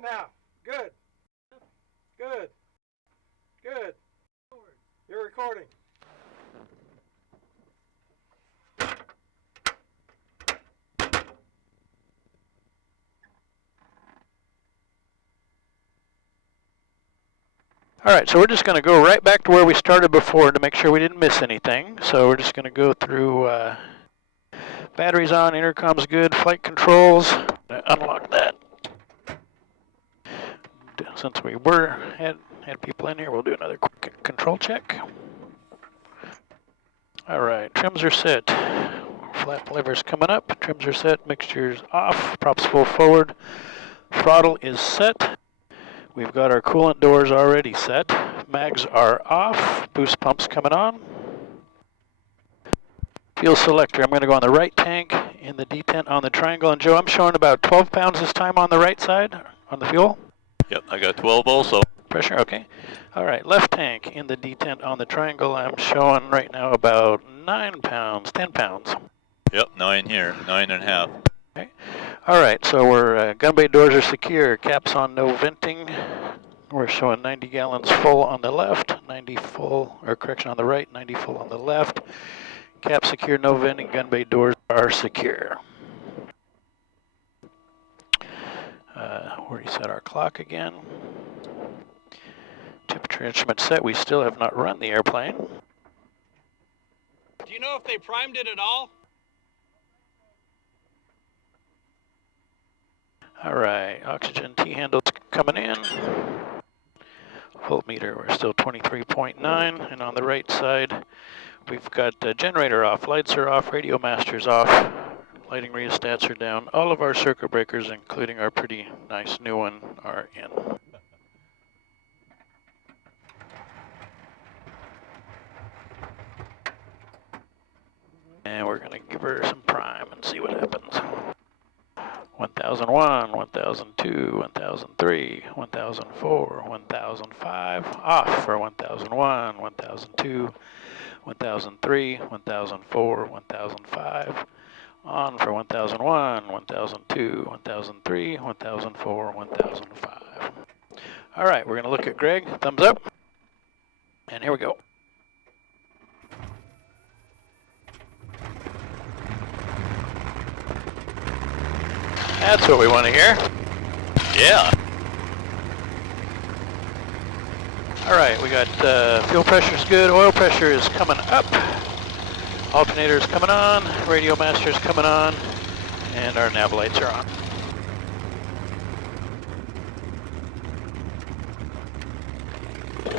Good now. Good. Good. Good. You're recording. All right, so we're just going to go right back to where we started before to make sure we didn't miss anything. So we're just going to go through batteries on, intercom's good, flight controls. Unlock that. Since we had people in here, we'll do another quick control check. All right, trims are set. Flap lever's coming up. Trims are set. Mixture's off. Props full forward. Throttle is set. We've got our coolant doors already set. Mags are off. Boost pumps coming on. Fuel selector. I'm going to go on the right tank in the detent on the triangle. And Joe, I'm showing about 12 pounds this time on the right side on the fuel. Yep, I got 12 also. Pressure, okay. All right, left tank in the detent on the triangle. I'm showing right now about 9 pounds, 10 pounds. Yep, 9 here, 9.5. Okay. All right, so we're gun bay doors are secure. Caps on, no venting. We're showing 90 gallons full on the left, 90 full, or correction on the right, 90 full on the left. Cap secure, no venting. Gun bay doors are secure. We reset our clock again. Temperature instrument set. We still have not run the airplane. Do you know if they primed it at all? All right, oxygen T-handles coming in. Voltmeter, we're still 23.9. And on the right side, we've got generator off, lights are off, radio master's off. Lighting rheostats are down. All of our circuit breakers, including our pretty nice new one, are in. And we're going to give her some prime and see what happens. 1001, 1002, 1003, 1004, 1005. Off for 1001, 1002, 1003, 1004, 1005. On for 1001, 1002, 1003, 1004, 1005. All right, we're going to look at Greg. Thumbs up. And here we go. That's what we want to hear. Yeah. All right, we got fuel pressure's good. Oil pressure is coming up. Alternator's coming on, radio master's coming on, and our nav lights are on.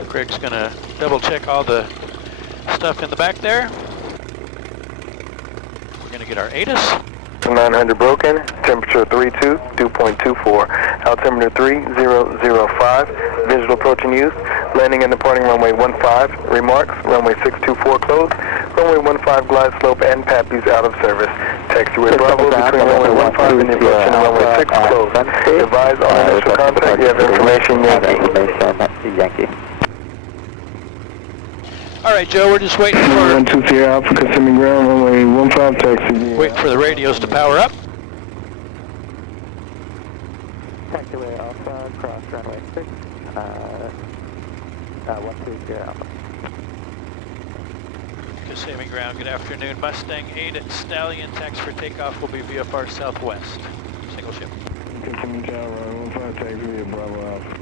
Craig's gonna double check all the stuff in the back there. We're gonna get our ATIS. 900 broken, temperature 32, dew point 24, altimeter 3005, visual approaching use, landing and departing runway 15, remarks, runway 624 closed, runway 15 glide slope and PAPI's out of service, taxiway Bravo between runway 15 and the approach and runway 6 closed, advise on initial contact, you have information Yankee. All right, Joe, we're just waiting for... 120 Alpha, consuming ground, runway 15 taxi. Waiting for the radios to power up. Taxiway Alpha, cross runway 6, 120 Alpha. Kissimmee ground, good afternoon. Mustang 8 at Stallion, taxi for takeoff will be VFR Southwest. Single ship. Kissimmee Tower, 15 taxi via Bravo Alpha.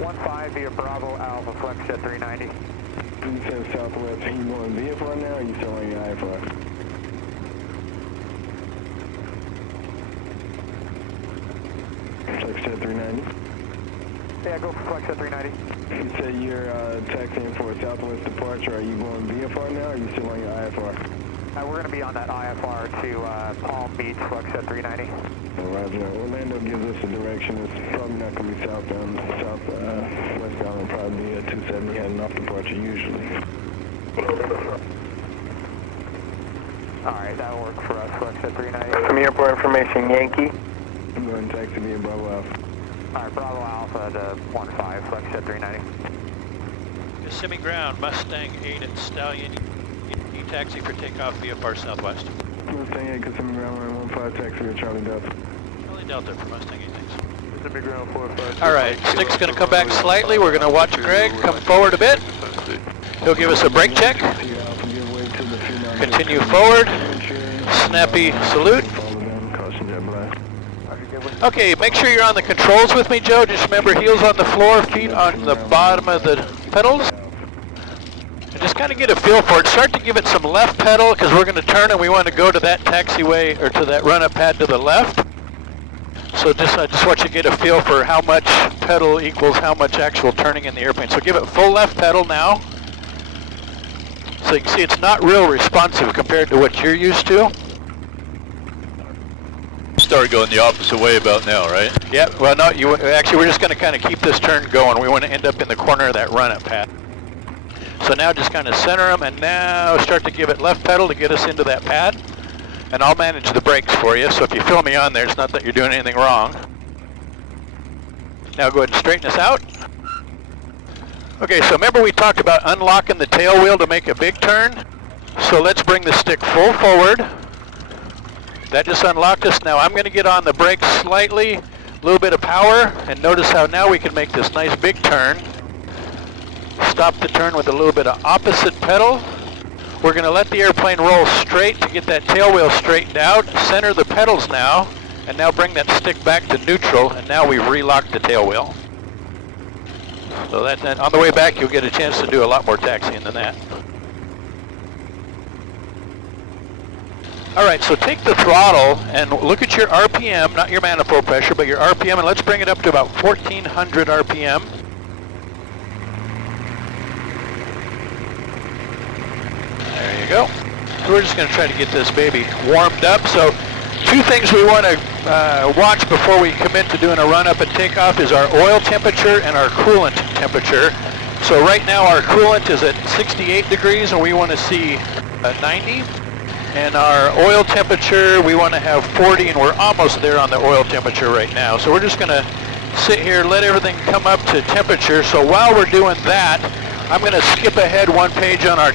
15 via Bravo Alpha, flex at 390. You said Southwest, are you going VFR now or are you still on your IFR? Flex at 390? Yeah, go for flex at 390. You said you're taxiing for a Southwest departure, are you going VFR now or are you still on your IFR? We're going to be on that IFR to Palm Beach, flex at 390. Roger. Orlando gives us a direction. It's probably not going to be southbound. Westbound will probably be at 270 heading off departure usually. Alright, that'll work for us, flex at 390. From airport information, Yankee. I'm going to taxi via Bravo Alpha. Alright, Bravo Alpha to 15, flex at 390. Kissimmee ground, Mustang 8 at Stallion, taxi for takeoff VFR Southwest. Mustang 8, Kissimmee ground, runway 15 taxi via Charlie Delta. Charlie Delta for Mustang 86. The big ground 45. All right, stick's going to come back slightly. We're going to watch Greg come forward a bit. He'll give us a brake check. Continue forward. Snappy salute. Okay, make sure you're on the controls with me, Joe. Just remember, heels on the floor, feet on the bottom of the pedals. And just kind of get a feel for it. Start to give it some left pedal, because we're going to turn and we want to go to that taxiway or to that run-up pad to the left. So I just want you to get a feel for how much pedal equals how much actual turning in the airplane. So give it full left pedal now. So you can see it's not real responsive compared to what you're used to. Start going the opposite way about now, right? Yeah, well no, actually we're just going to kind of keep this turn going. We want to end up in the corner of that run-up pad. So now just kind of center them and now start to give it left pedal to get us into that pad. And I'll manage the brakes for you, so if you feel me on there, it's not that you're doing anything wrong. Now go ahead and straighten us out. Okay, so remember we talked about unlocking the tail wheel to make a big turn? So let's bring the stick full forward. That just unlocked us. Now I'm going to get on the brakes slightly, a little bit of power, and notice how now we can make this nice big turn. Stop the turn with a little bit of opposite pedal. We're going to let the airplane roll straight to get that tail wheel straightened out. Center the pedals now, and now bring that stick back to neutral, and now we've relocked the tail wheel. So that on the way back, you'll get a chance to do a lot more taxiing than that. All right, so take the throttle and look at your RPM, not your manifold pressure, but your RPM, and let's bring it up to about 1,400 RPM. There you go. So we're just going to try to get this baby warmed up. So two things we want to watch before we commit to doing a run-up and takeoff is our oil temperature and our coolant temperature. So right now our coolant is at 68 degrees and we want to see 90. And our oil temperature, we want to have 40, and we're almost there on the oil temperature right now. So we're just going to sit here, let everything come up to temperature. So while we're doing that, I'm going to skip ahead one page on our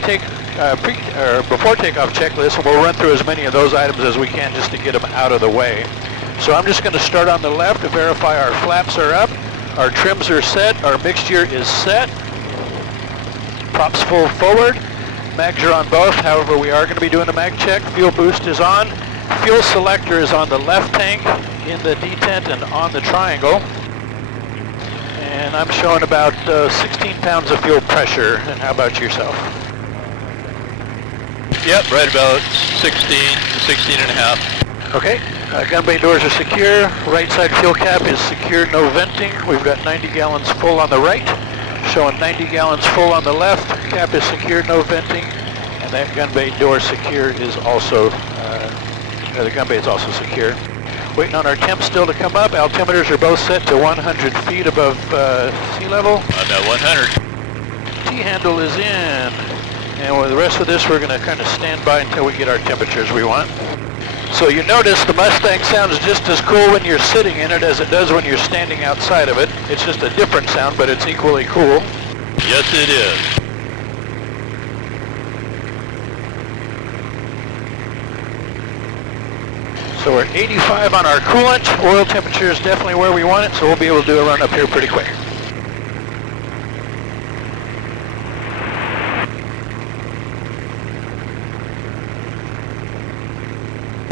before takeoff checklist, and we'll run through as many of those items as we can just to get them out of the way. So I'm just going to start on the left to verify our flaps are up, our trims are set, our mixture is set, props full forward, mags are on both. However, we are going to be doing a mag check. Fuel boost is on. Fuel selector is on the left tank, in the detent, and on the triangle. And I'm showing about 16 pounds of fuel pressure. And how about yourself? Yep, right about 16 and a half. Okay, gun bay doors are secure. Right side fuel cap is secure, no venting. We've got 90 gallons full on the right. Showing 90 gallons full on the left. Cap is secure, no venting. And that gun bay door secure is also, the gun bay is also secure. Waiting on our temps still to come up. Altimeters are both set to 100 feet above sea level. I'm at 100. T-handle is in. And with the rest of this, we're going to kind of stand by until we get our temperatures we want. So you notice the Mustang sounds just as cool when you're sitting in it as it does when you're standing outside of it. It's just a different sound, but it's equally cool. Yes, it is. So we're at 85 on our coolant. Oil temperature is definitely where we want it, so we'll be able to do a run up here pretty quick.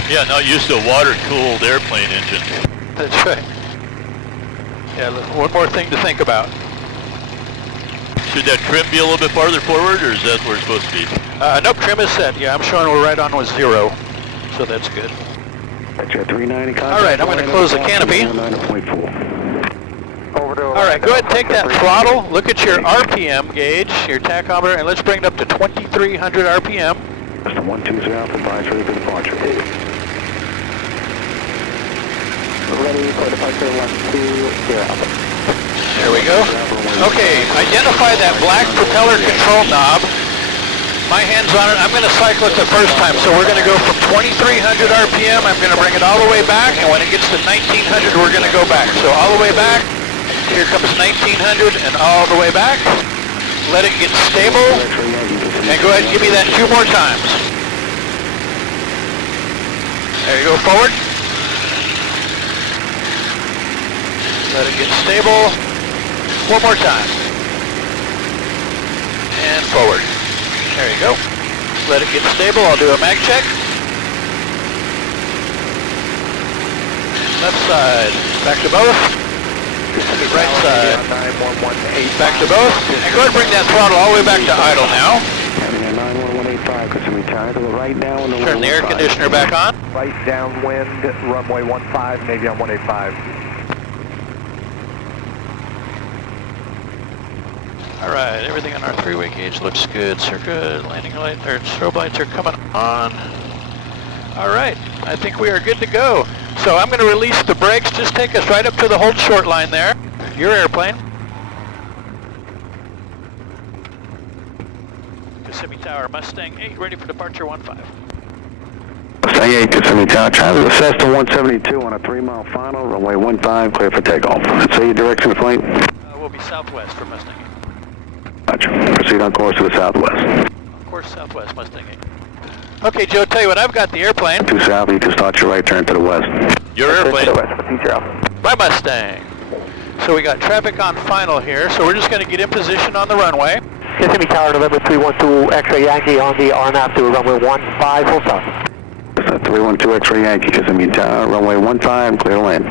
Yeah, not used to a water-cooled airplane engine. That's right. Yeah, one more thing to think about. Should that trim be a little bit farther forward, or is that where it's supposed to be? Nope, trim is set. Yeah, I'm showing we're right on with 0, so that's good. All right, I'm going to close the canopy. All right, go ahead and take that throttle. Look at your RPM gauge, your tachometer, and let's bring it up to 2,300 RPM. Mr. 120 advisory for departure. Ready for departure 120. There we go. Okay, identify that black propeller control knob. My hand's on it. I'm going to cycle it the first time. So we're going to go from 2,300 RPM. I'm going to bring it all the way back, and when it gets to 1,900, we're going to go back. So all the way back. Here comes 1,900 and all the way back. Let it get stable, and go ahead and give me that 2 more times. There you go, forward. Let it get stable. One more time. And forward. There you go. Let it get stable. I'll do a mag check. Left side. Back to both. Right side. Back to both. And go ahead and bring that throttle all the way back to idle now. Having a 91185, Kissimmee Tower to the right now on the Turn the air conditioner back on. Right downwind, runway 15, Navy on 185. All right, everything on our three-way gauge looks good. Circuit, landing light, or strobe lights are coming on. All right, I think we are good to go. So I'm going to release the brakes. Just take us right up to the hold short line there. Your airplane. Kissimmee Tower, Mustang 8, ready for departure 15. Mustang 8, Kissimmee Tower, traffic with Cessna 172 on a 3-mile final, runway 15, clear for takeoff. Say your direction of flight. We'll be southwest for Mustang 8. Gotcha. Proceed on course to the southwest. Of course, southwest, Mustang 8. Okay, Joe, tell you what, I've got the airplane. To south, you can start your right turn to the west. Your airplane. My Mustang. So we got traffic on final here, so we're just going to get in position on the runway. Kissimmee Tower, November 312, X-ray Yankee on the RNAV to runway 15, full stop. 312 X-ray Yankee, Kissimmee Tower, runway 15, clear to land.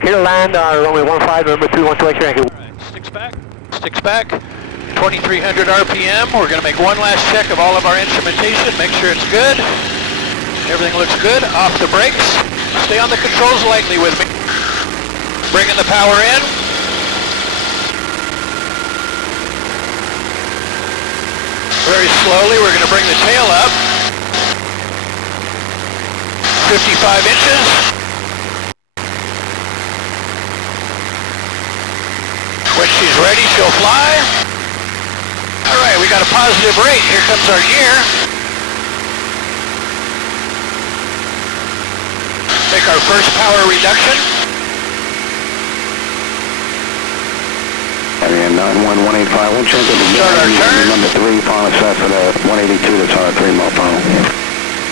Clear to land, runway 15, November 312, X-ray Yankee. All right, sticks back. Sticks back. 2,300 RPM. We're going to make one last check of all of our instrumentation, make sure it's good. Everything looks good. Off the brakes. Stay on the controls lightly with me. Bringing the power in. Very slowly, we're going to bring the tail up. 55 inches. When she's ready, she'll fly. All right, we got a positive rate. Here comes our gear. Take our first power reduction. Having a 91185, we'll check it again. Start our turn. Number 3, final Cessna 182, that's on a 3-mile final.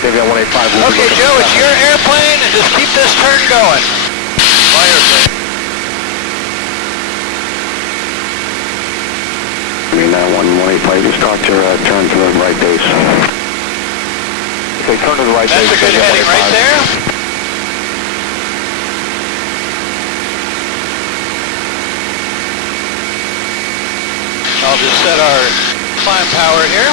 Navy on 185. Okay, Joe, it's your airplane, and just keep this turn going. My airplane. Having a 91185, you start your turn to the right base. Okay, turn to the right base. That's a good heading right there. I'll just set our climb power here.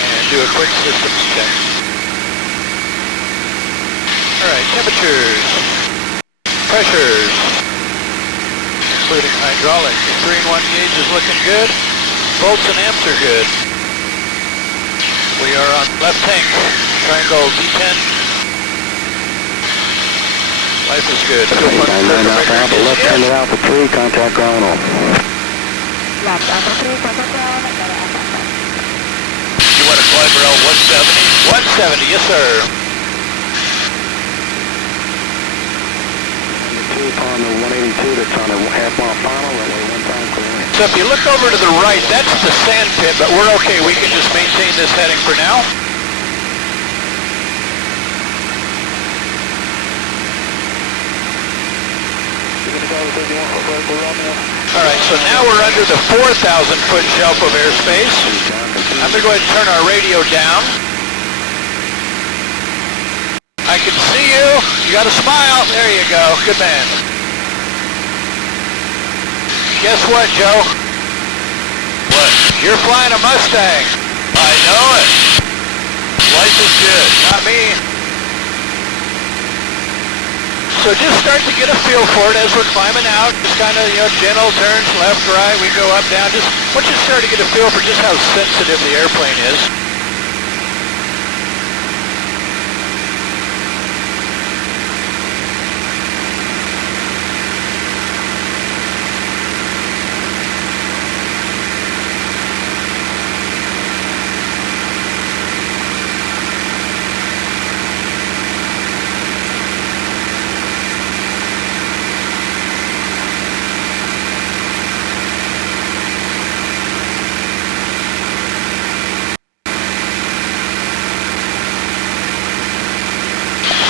And do a quick systems check. All right, temperatures, pressures, including hydraulic. The 3-in-1 gauge is looking good. Volts and amps are good. We are on left tank, triangle D10. Life is good. 9 Alpha, left turn to Alpha 3, contact ground on. Left Alpha 3, contact ground, Alpha. You want to climb around 170? 170, yes sir. On the 182, that's on a half-mile final, runway 15, clear land. So if you look over to the right, that's the sand pit, but we're okay. We can just maintain this heading for now. All right, so now we're under the 4,000-foot shelf of airspace. I'm going to go ahead and turn our radio down. I can see you. You got a smile. There you go. Good man. Guess what, Joe? What? You're flying a Mustang. I know it. Life is good. Not me. So just start to get a feel for it as we're climbing out. Just kind of, gentle turns, left, right. We go up, down. Just once you start to get a feel for just how sensitive the airplane is.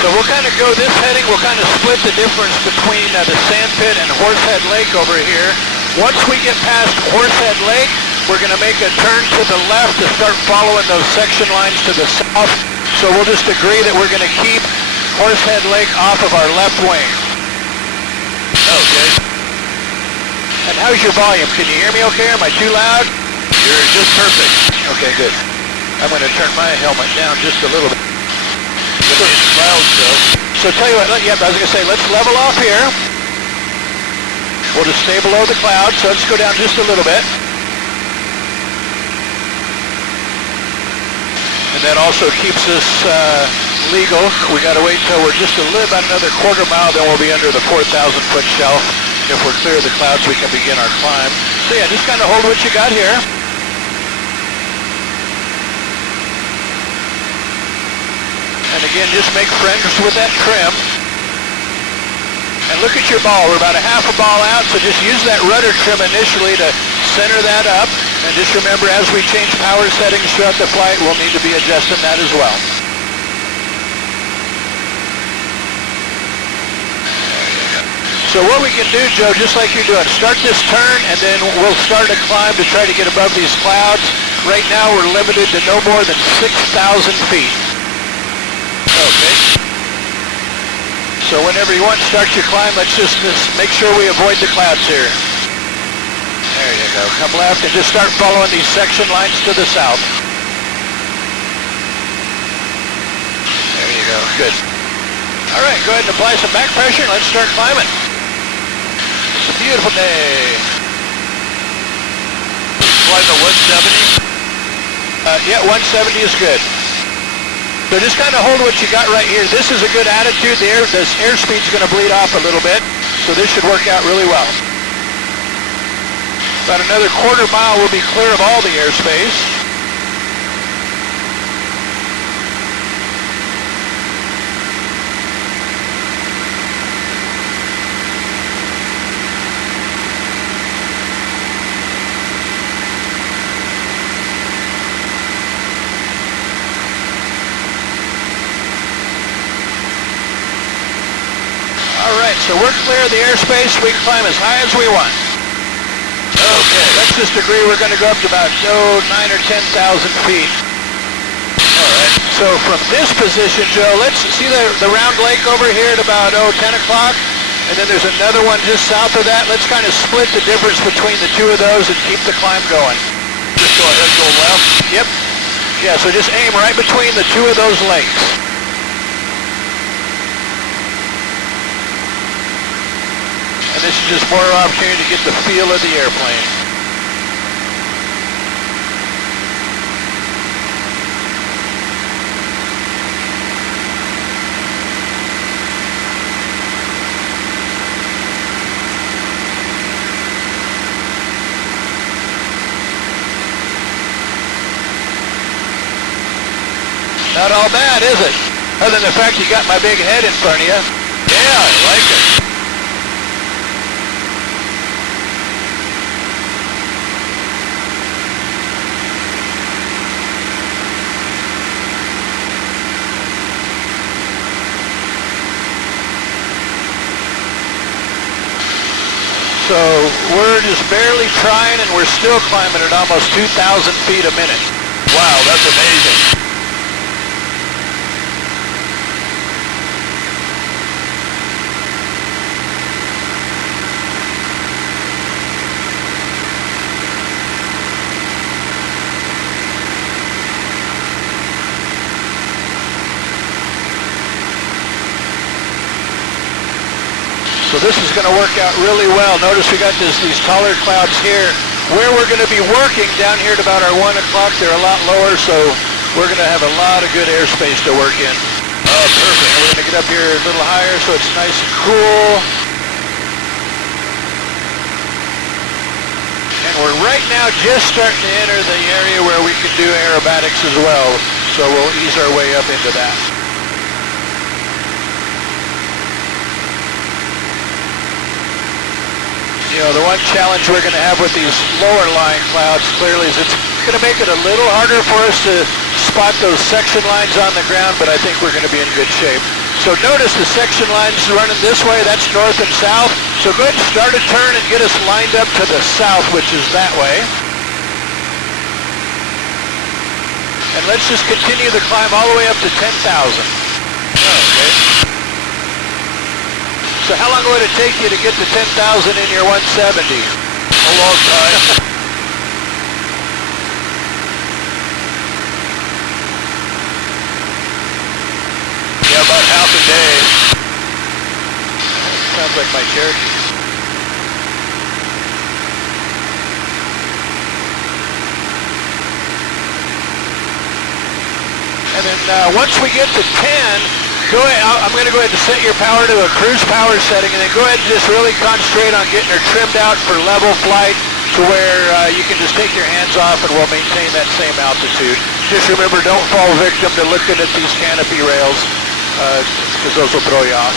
So we'll kind of go this heading, we'll kind of split the difference between the Sand Pit and Horsehead Lake over here. Once we get past Horsehead Lake, we're going to make a turn to the left to start following those section lines to the south. So we'll just agree that we're going to keep Horsehead Lake off of our left wing. Okay. And how's your volume? Can you hear me okay? Am I too loud? You're just perfect. Okay, good. I'm going to turn my helmet down just a little bit. Gonna be in the clouds, though. So tell you what, yeah, I was going to say, let's level off here. We'll just stay below the clouds, so let's go down just a little bit. And that also keeps us legal. We got to wait till we're just about another quarter mile, then we'll be under the 4,000-foot shelf. If we're clear of the clouds, we can begin our climb. So yeah, just kind of hold what you got here. And again, just make friends with that trim. And look at your ball. We're about a half a ball out, so just use that rudder trim initially to center that up. And just remember, as we change power settings throughout the flight, we'll need to be adjusting that as well. So what we can do, Joe, just like you're doing, start this turn, and then we'll start a climb to try to get above these clouds. Right now, we're limited to no more than 6,000 feet. Okay. So whenever you want to start your climb, let's just make sure we avoid the clouds here. There you go. Come left and just start following these section lines to the south. There you go. Good. All right, go ahead and apply some back pressure and let's start climbing. It's a beautiful day. Flying the 170? Yeah, 170 is good. So just kind of hold what you got right here. This is a good attitude. This airspeed's going to bleed off a little bit, so this should work out really well. About another quarter mile, we'll be clear of all the airspace. So we're clear of the airspace. We can climb as high as we want. Okay, let's just agree we're going to go up to about 9 or 10,000 feet. All right. So from this position, Joe, let's see the round lake over here at about 10 o'clock, and then there's another one just south of that. Let's kind of split the difference between the two of those and keep the climb going. Just go ahead, go left? Yep. Yeah, so just aim right between the two of those lakes. And this is just more opportunity to get the feel of the airplane. Not all bad, is it? Other than the fact you got my big head in front of you. Yeah, I like it. So we're just barely trying, and we're still climbing at almost 2,000 feet a minute. Wow, that's amazing. So this is going to work out really well. Notice we got these taller clouds here. Where we're going to be working down here at about our 1 o'clock, they're a lot lower, so we're going to have a lot of good airspace to work in. Oh, perfect. And we're going to get up here a little higher so it's nice and cool. And we're right now just starting to enter the area where we can do aerobatics as well, so we'll ease our way up into that. You know, the one challenge we're going to have with these lower lying clouds clearly is it's going to make it a little harder for us to spot those section lines on the ground, but I think we're going to be in good shape. So notice the section lines running this way, that's north and south. So go ahead and start a turn and get us lined up to the south, which is that way. And let's just continue the climb all the way up to 10,000. Okay. So how long would it take you to get to 10,000 in your 170? A long time. Yeah, about half a day. Sounds like my Cherokee. And then once we get to 10, go ahead, I'm going to go ahead and set your power to a cruise power setting, and then go ahead and just really concentrate on getting her trimmed out for level flight to where you can just take your hands off and we'll maintain that same altitude. Just remember, don't fall victim to looking at these canopy rails, because those will throw you off.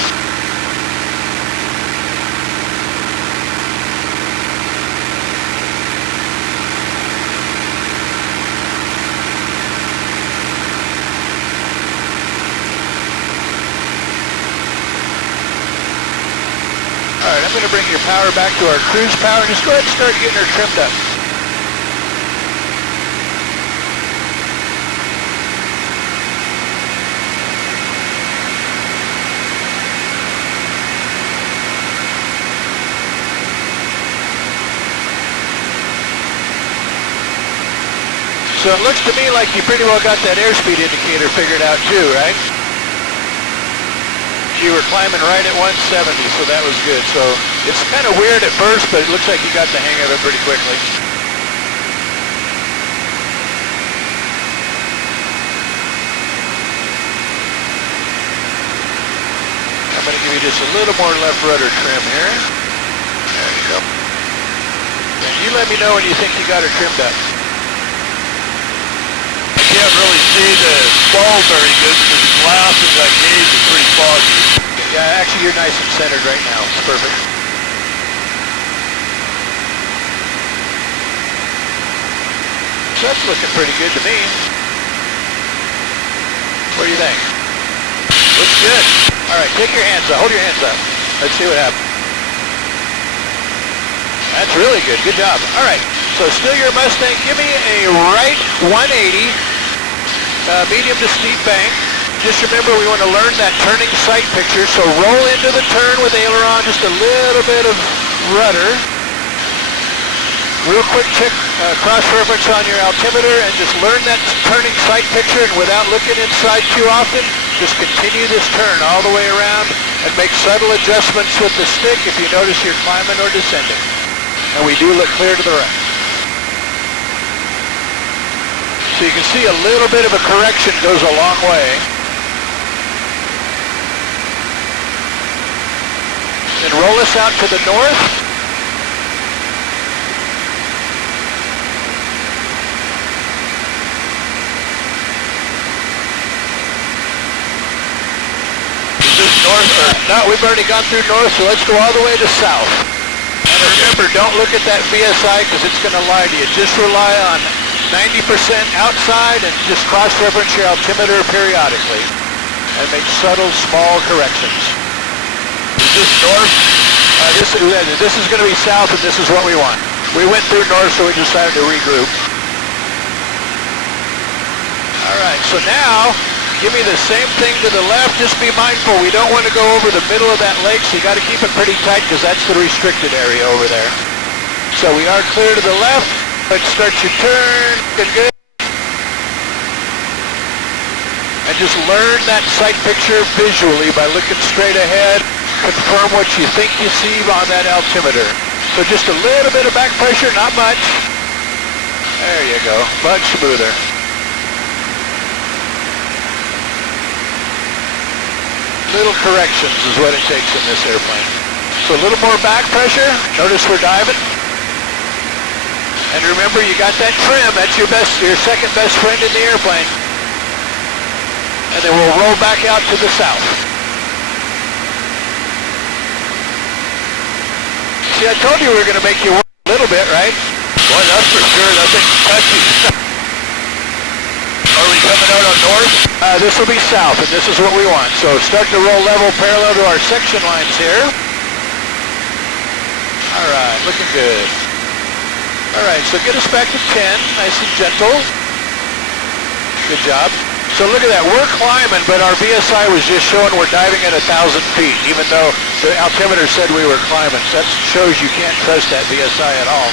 All right, I'm going to bring your power back to our cruise power and just go ahead and start getting her trimmed up. So it looks to me like you pretty well got that airspeed indicator figured out too, right? You were climbing right at 170, so that was good. So it's kind of weird at first, but it looks like you got the hang of it pretty quickly. I'm going to give you just a little more left rudder trim here. There you go. And you let me know when you think you got her trimmed up. I can't really see the ball very good because the glass in that gauge is pretty foggy. Yeah, actually you're nice and centered right now. It's perfect. So that's looking pretty good to me. What do you think? Looks good. All right, take your hands up. Hold your hands up. Let's see what happens. That's really good. Good job. All right. So still your Mustang. Give me a right 180, medium to steep bank. Just remember, we want to learn that turning sight picture. So roll into the turn with aileron, just a little bit of rudder. Real quick check cross-reference on your altimeter and just learn that turning sight picture, and without looking inside too often, just continue this turn all the way around and make subtle adjustments with the stick if you notice you're climbing or descending. And we do look clear to the right. So you can see a little bit of a correction goes a long way. Then roll us out to the north. Is this north or? No, we've already gone through north, so let's go all the way to south. And remember, don't look at that VSI because it's going to lie to you. Just rely on 90% outside and just cross-reference your altimeter periodically and make subtle, small corrections. Is this north? This is going to be south, and this is what we want. We went through north, so we decided to regroup. All right, so now, give me the same thing to the left. Just be mindful, we don't want to go over the middle of that lake, so you got to keep it pretty tight because that's the restricted area over there. So we are clear to the left. Let's start your turn. Good. And just learn that sight picture visually by looking straight ahead. Confirm what you think you see on that altimeter. So just a little bit of back pressure, not much. There you go, much smoother. Little corrections is what it takes in this airplane. So a little more back pressure. Notice we're diving. And remember, you got that trim. That's your second best friend in the airplane. And then we'll roll back out to the south. See, I told you we were going to make you work a little bit, right? Boy, that's for sure. That thing's touchy. Are we coming out on north? This will be south, and this is what we want. So start to roll level parallel to our section lines here. All right, looking good. All right, so get us back to 10, nice and gentle. Good job. So look at that, we're climbing, but our VSI was just showing we're diving at 1,000 feet, even though the altimeter said we were climbing. So that shows you can't trust that VSI at all.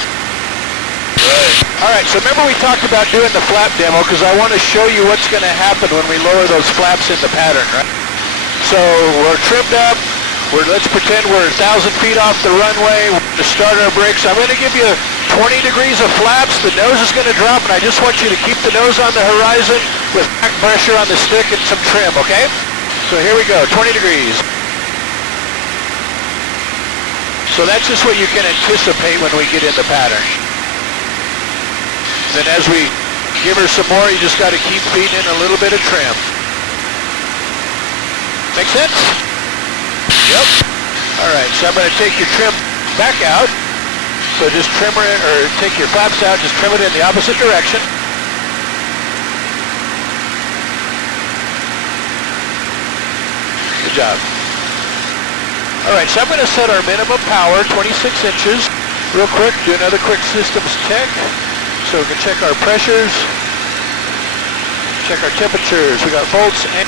Right. All right, so remember we talked about doing the flap demo because I want to show you what's going to happen when we lower those flaps in the pattern, right? So we're trimmed up. Let's pretend we're 1,000 feet off the runway. We're going to start our brakes. I'm going to give you 20 degrees of flaps. The nose is going to drop, and I just want you to keep the nose on the horizon with back pressure on the stick and some trim, okay? So here we go, 20 degrees. So that's just what you can anticipate when we get in the pattern. Then as we give her some more, you just got to keep feeding in a little bit of trim. Make sense? Yep. All right, so I'm going to take your trim back out. So just trim her, or take your flaps out, just trim it in the opposite direction. Good job. All right, so I'm going to set our minimum power, 26 inches. Real quick, do another quick systems check. So we can check our pressures, check our temperatures. We got volts and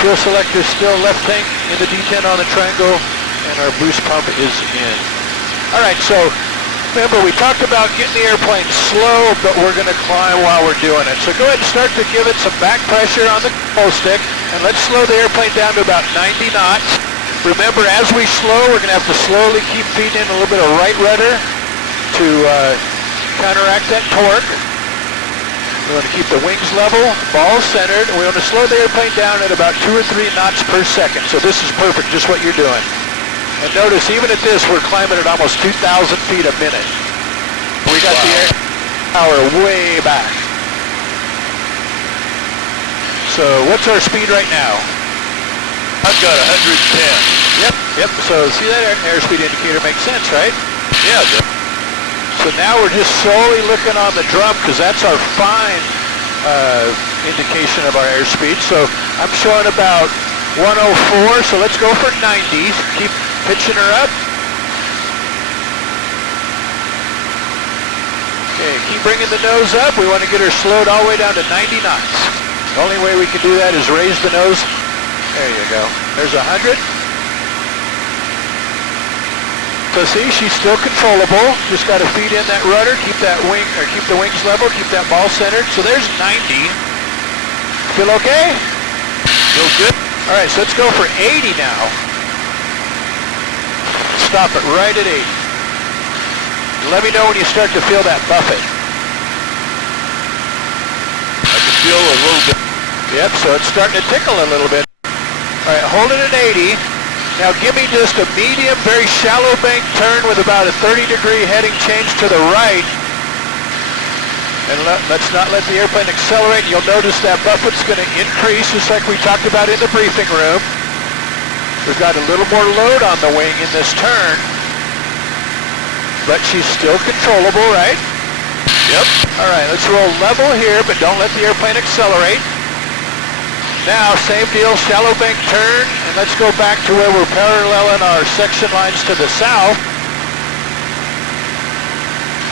fuel selector still left tank in the D10 on the triangle, and our boost pump is in. All right, so remember we talked about getting the airplane slow, but we're going to climb while we're doing it. So go ahead and start to give it some back pressure on the control stick, and let's slow the airplane down to about 90 knots. Remember, as we slow, we're going to have to slowly keep feeding in a little bit of right rudder to counteract that torque. We want to keep the wings level, ball centered, and we want to slow the airplane down at about 2 or 3 knots per second. So this is perfect, just what you're doing. And notice, even at this, we're climbing at almost 2,000 feet a minute. We got the air power way back. So what's our speed right now? I've got 110. Yep. So see that airspeed indicator makes sense, right? Yeah. So now we're just solely looking on the drum because that's our fine indication of our airspeed. So I'm showing about 104, so let's go for 90. Keep pitching her up. Okay, keep bringing the nose up. We want to get her slowed all the way down to 90 knots. The only way we can do that is raise the nose. There you go. There's 100. So see, she's still controllable. Just got to feed in that rudder, keep that wing, or keep the wings level, keep that ball centered. So there's 90. Feel okay? Feel good. All right, so let's go for 80 now. Stop it right at 80. Let me know when you start to feel that buffet. I can feel a little bit. Yep, so it's starting to tickle a little bit. All right, hold it at 80. Now give me just a medium, very shallow bank turn with about a 30-degree heading change to the right. And let's not let the airplane accelerate. You'll notice that buffet's going to increase, just like we talked about in the briefing room. We've got a little more load on the wing in this turn, but she's still controllable, right? Yep. All right, let's roll level here, but don't let the airplane accelerate. Now, same deal, shallow bank turn, and let's go back to where we're paralleling our section lines to the south.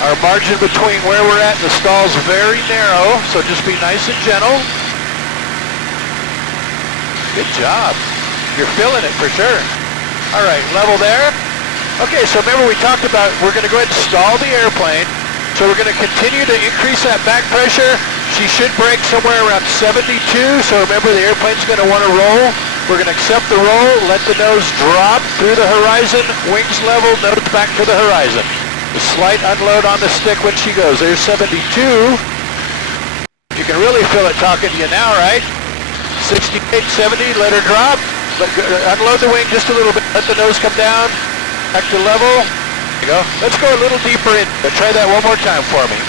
Our margin between where we're at and the stall is very narrow, so just be nice and gentle. Good job. You're feeling it for sure. All right, level there. Okay, so remember we talked about we're going to go ahead and stall the airplane. So we're going to continue to increase that back pressure. She should brake somewhere around 72, so remember the airplane's going to want to roll. We're going to accept the roll, let the nose drop through the horizon, wings level, nose back to the horizon. A slight unload on the stick when she goes. There's 72. You can really feel it talking to you now, right? 68, 70, let her drop. Unload the wing just a little bit, let the nose come down, back to level. There you go. Let's go a little deeper in. Try that one more time for me.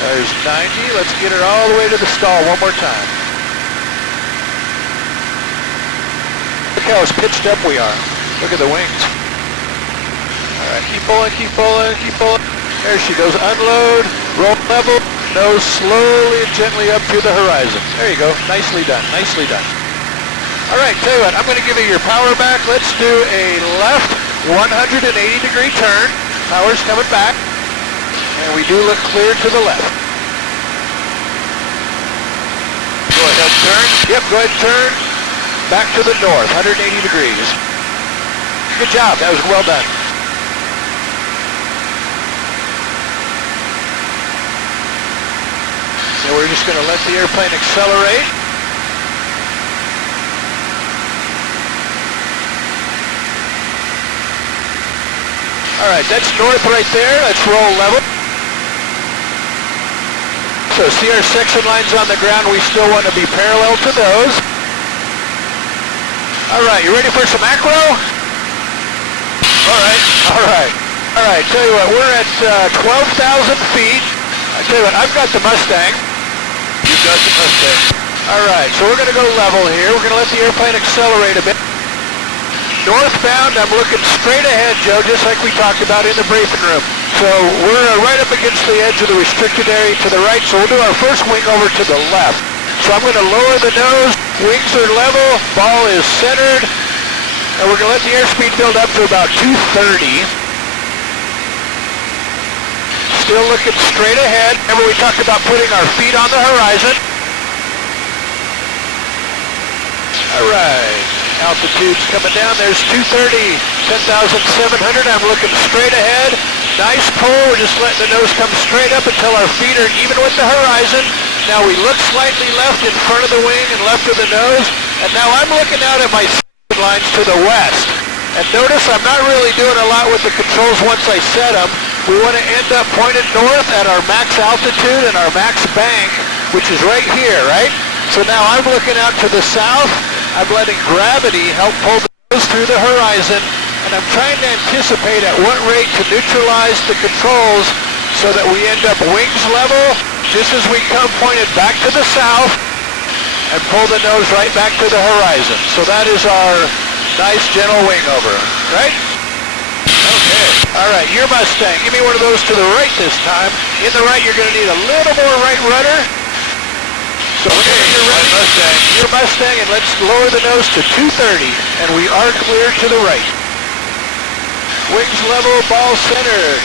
There's 90. Let's get her all the way to the stall one more time. Look how pitched up we are. Look at the wings. All right, keep pulling, keep pulling, keep pulling. There she goes, unload, roll level, nose slowly and gently up to the horizon. There you go, nicely done, nicely done. All right, tell you what, I'm going to give you your power back. Let's do a left 180-degree turn. Power's coming back, and we do look clear to the left. Go ahead, turn. Yep, go ahead, turn. Back to the north, 180 degrees. Good job, that was well done. So we're just going to let the airplane accelerate. All right, that's north right there. Let's roll level. So see our section lines on the ground. We still want to be parallel to those. All right, you ready for some acro? All right, all right. All right, tell you what, we're at 12,000 feet. I tell you what, I've got the Mustang. You've got the Mustang. All right, so we're going to go level here. We're going to let the airplane accelerate a bit. Northbound, I'm looking straight ahead, Joe, just like we talked about in the briefing room. So we're right up against the edge of the restricted area to the right, so we'll do our first wing over to the left. So I'm going to lower the nose, wings are level, ball is centered, and we're going to let the airspeed build up to about 230. Still looking straight ahead. Remember we talked about putting our feet on the horizon. All right. Altitude's coming down. There's 230, 10,700. I'm looking straight ahead. Nice pull. We're just letting the nose come straight up until our feet are even with the horizon. Now we look slightly left in front of the wing and left of the nose. And now I'm looking out at my section lines to the west. And notice I'm not really doing a lot with the controls once I set them. We want to end up pointed north at our max altitude and our max bank, which is right here, right? So now I'm looking out to the south. I'm letting gravity help pull the nose through the horizon, and I'm trying to anticipate at what rate to neutralize the controls so that we end up wings level just as we come pointed back to the south and pull the nose right back to the horizon. So that is our nice gentle wing over, right? Okay. All right, your Mustang. Give me one of those to the right this time. In the right, you're going to need a little more right rudder. So whenever you're ready, your Mustang, and let's lower the nose to 230, and we are clear to the right. Wings level, ball centered.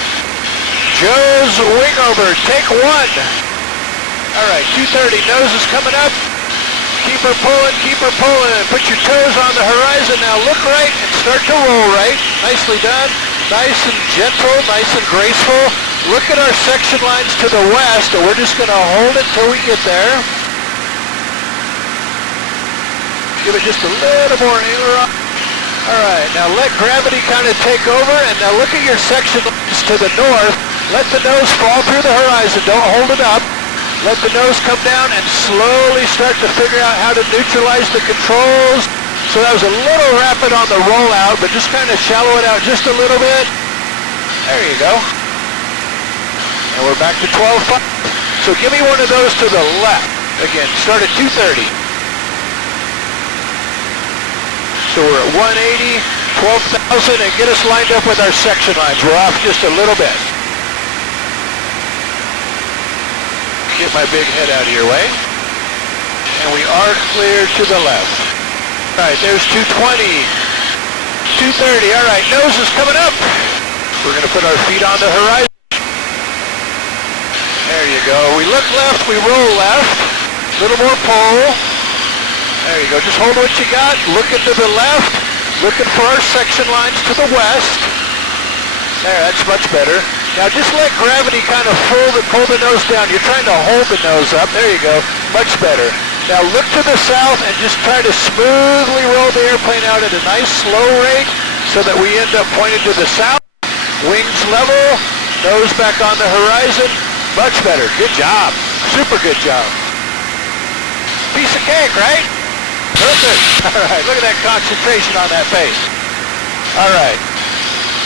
Joe's wing over, take one. All right, 230, nose is coming up. Keep her pulling, keep her pulling. Put your toes on the horizon. Now look right and start to roll right. Nicely done. Nice and gentle, nice and graceful. Look at our section lines to the west, and we're just going to hold it till we get there. Give it just a little more aileron. All right, now let gravity kind of take over, and now look at your section lines to the north. Let the nose fall through the horizon. Don't hold it up. Let the nose come down and slowly start to figure out how to neutralize the controls. So that was a little rapid on the rollout, but just kind of shallow it out just a little bit. There you go. And we're back to 12.5. So give me one of those to the left. Again, start at 230. So we're at 180, 12,000, and get us lined up with our section lines. We're off just a little bit. Get my big head out of your way. And we are clear to the left. All right, there's 220, 230. All right, nose is coming up. We're going to put our feet on the horizon. There you go. We look left, we roll left. A little more pull. There you go. Just hold what you got. Looking to the left. Looking for our section lines to the west. There, that's much better. Now just let gravity kind of pull the nose down. You're trying to hold the nose up. There you go. Much better. Now look to the south and just try to smoothly roll the airplane out at a nice slow rate so that we end up pointed to the south. Wings level. Nose back on the horizon. Much better. Good job. Super good job. Piece of cake, right? Perfect. All right, look at that concentration on that face. All right.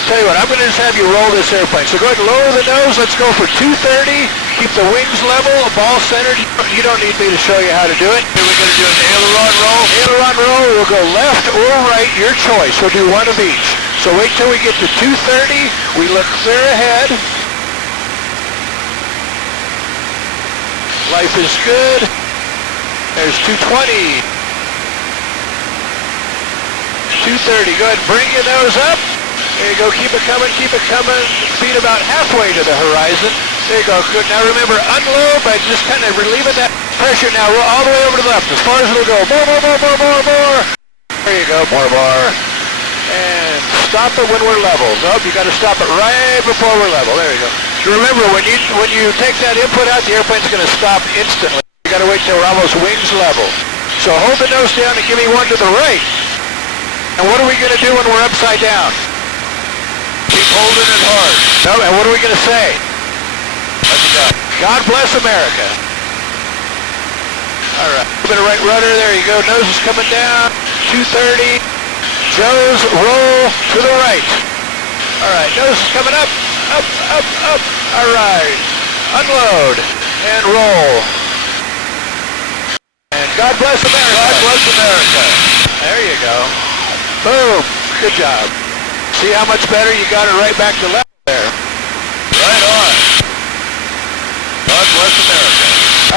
Tell you what, I'm going to just have you roll this airplane. So go ahead and lower the nose. Let's go for 230. Keep the wings level, ball centered. You don't need me to show you how to do it. Here we're going to do an aileron roll. Aileron roll, we'll go left or right, your choice. We'll do one of each. So wait till we get to 230, we look clear ahead. Life is good. There's 220. 230, go ahead, bring your nose up. There you go, keep it coming, speed about halfway to the horizon. There you go, good. Now remember, unload by just kind of relieving that pressure now, all the way over to the left, as far as it'll go. More. There you go, more. And stop it when we're level. Nope, you got to stop it right before we're level. There you go. Remember, when you take that input out, the airplane's going to stop instantly. You got to wait till we're almost wings level. So hold the nose down and give me one to the right. And what are we going to do when we're upside down? Keep holding it hard. No, and what are we going to say? Let's go. God bless America. All right. A bit of right rudder. There you go. Nose is coming down. 230. Joe's roll to the right. All right. Nose is coming up. Up. All right. Unload and roll. And God bless America. God bless America. There you go. Boom. Good job. See how much better you got it right back to left there. Right on. God bless America.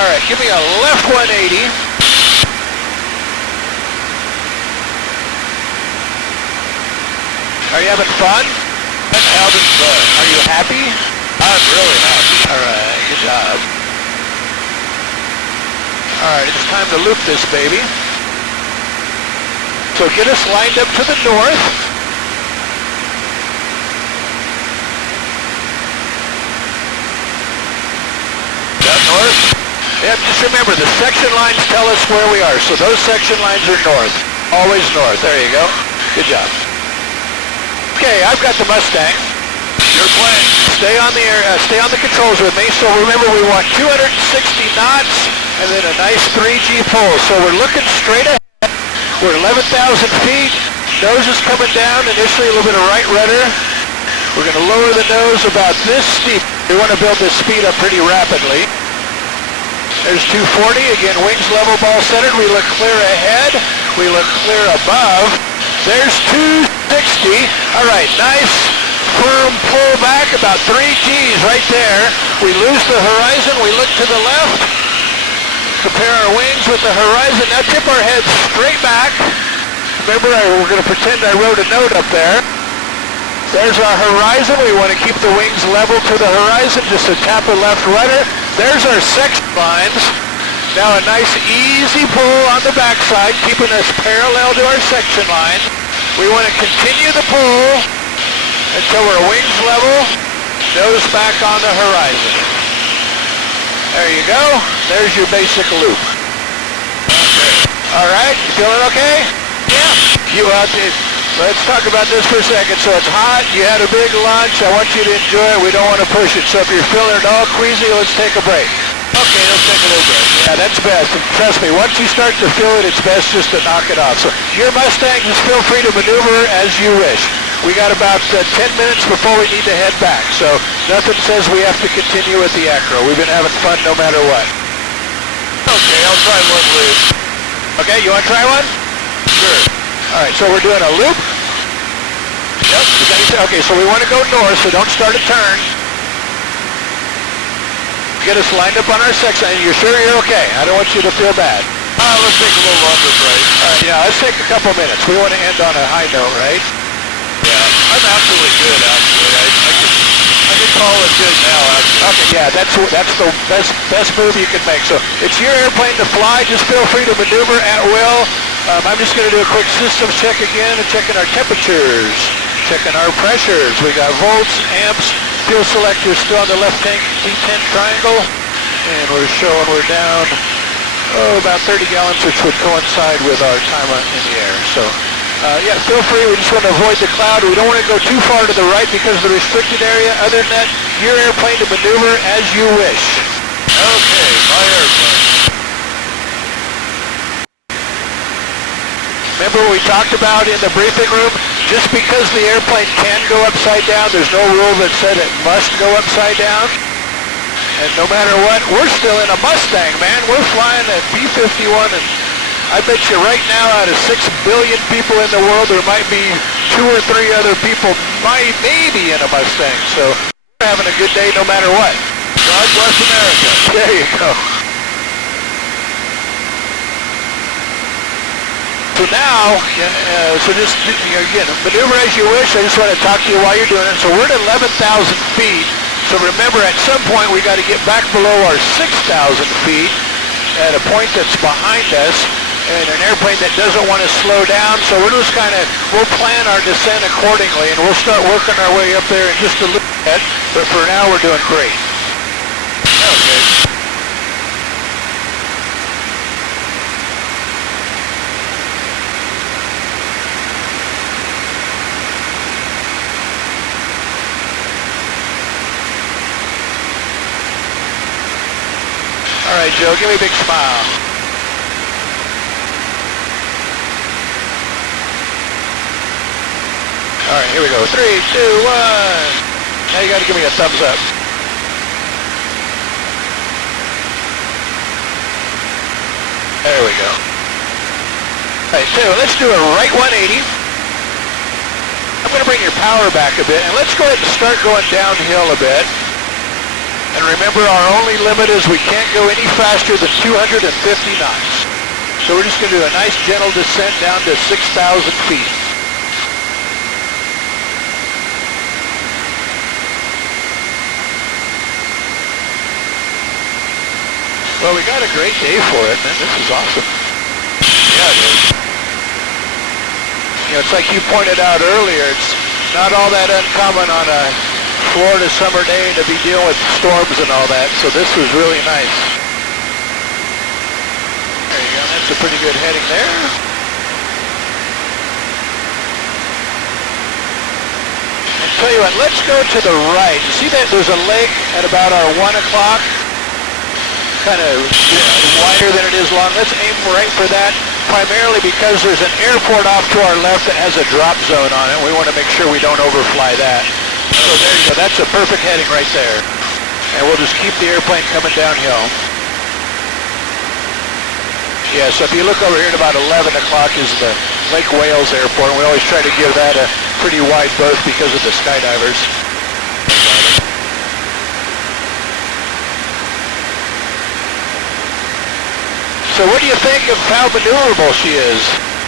All right, give me a left 180. Are you having fun? I'm having fun. Are you happy? I'm really happy. All right, good job. All right, it's time to loop this baby. So get us lined up to the north. North? Yep, just remember, the section lines tell us where we are. So those section lines are north. Always north. There you go. Good job. Okay, I've got the Mustang. Your plan. Stay on the controls with me. So remember, we want 260 knots and then a nice 3G pull. So we're looking straight ahead. We're 11,000 feet. Nose is coming down. Initially, a little bit of right rudder. We're going to lower the nose about this steep. We want to build this speed up pretty rapidly. There's 240, again, wings level, ball centered. We look clear ahead. We look clear above. There's 260. All right, nice firm pull back, about 3 Gs right there. We lose the horizon. We look to the left. Compare our wings with the horizon. Now tip our heads straight back. Remember, we're going to pretend I wrote a note up there. There's our horizon. We want to keep the wings level to the horizon. Just a tap of left rudder. There's our section lines. Now a nice easy pull on the backside, keeping us parallel to our section line. We want to continue the pull until we're wings level, nose back on the horizon. There you go. There's your basic loop. Okay. All right, you feeling okay? Yeah. Let's talk about this for a second. So it's hot, you had a big lunch, I want you to enjoy it, we don't want to push it. So if you're feeling at all queasy, let's take a break. Okay, let's take a little break. Yeah, that's best. And trust me, once you start to feel it, it's best just to knock it off. So your Mustang, just feel free to maneuver as you wish. We got about 10 minutes before we need to head back. So nothing says we have to continue with the acro. We've been having fun no matter what. Okay, I'll try one loop. Okay, you want to try one? Sure. All right, so we're doing a loop. Yep. Okay, so we want to go north, so don't start a turn. Get us lined up on our section. You're sure you're okay? I don't want you to feel bad. Let's take a little longer break. All right, yeah, let's take a couple minutes. We want to end on a high note, right? Yeah, I'm absolutely good, actually. I can call it good now, actually. Okay, yeah, that's the best move you can make. So it's your airplane to fly. Just feel free to maneuver at will. I'm just going to do a quick systems check again and checking our temperatures, checking our pressures. We got volts, amps, fuel selector still on the left tank, D10 triangle, and we're showing we're down about 30 gallons, which would coincide with our time in the air. So yeah, feel free. We just want to avoid the cloud. We don't want to go too far to the right because of the restricted area. Other than that, your airplane to maneuver as you wish. Okay, my airplane. Remember what we talked about in the briefing room? Just because the airplane can go upside down, there's no rule that said it must go upside down. And no matter what, we're still in a Mustang, man. We're flying at B-51, and I bet you right now out of 6 billion people in the world, there might be 2 or 3 other people maybe in a Mustang. So we're having a good day no matter what. God bless America. There you go. So now, just, again, maneuver as you wish. I just want to talk to you while you're doing it. So we're at 11,000 feet. So remember, at some point, we got to get back below our 6,000 feet at a point that's behind us, and an airplane that doesn't want to slow down. So we're just we'll plan our descent accordingly, and we'll start working our way up there in just a little bit. But for now, we're doing great. Okay. All right, Joe, give me a big smile. All right, here we go. 3, 2, 1. Now you got to give me a thumbs up. There we go. All right, so let's do a right 180. I'm going to bring your power back a bit, and let's go ahead and start going downhill a bit. And remember, our only limit is we can't go any faster than 250 knots. So we're just going to do a nice gentle descent down to 6,000 feet. Well, we got a great day for it, man. This is awesome. Yeah, it is. It's like you pointed out earlier, it's not all that uncommon on a Florida summer day to be dealing with storms and all that, so this was really nice. There you go, that's a pretty good heading there. And tell you what, let's go to the right. You see that there's a lake at about our 1 o'clock? Kind of wider than it is long. Let's aim right for that, primarily because there's an airport off to our left that has a drop zone on it. We want to make sure we don't overfly that. So there you go, that's a perfect heading right there. And we'll just keep the airplane coming downhill. Yeah, so if you look over here at about 11 o'clock is the Lake Wales Airport, and we always try to give that a pretty wide berth because of the skydivers. So what do you think of how maneuverable she is?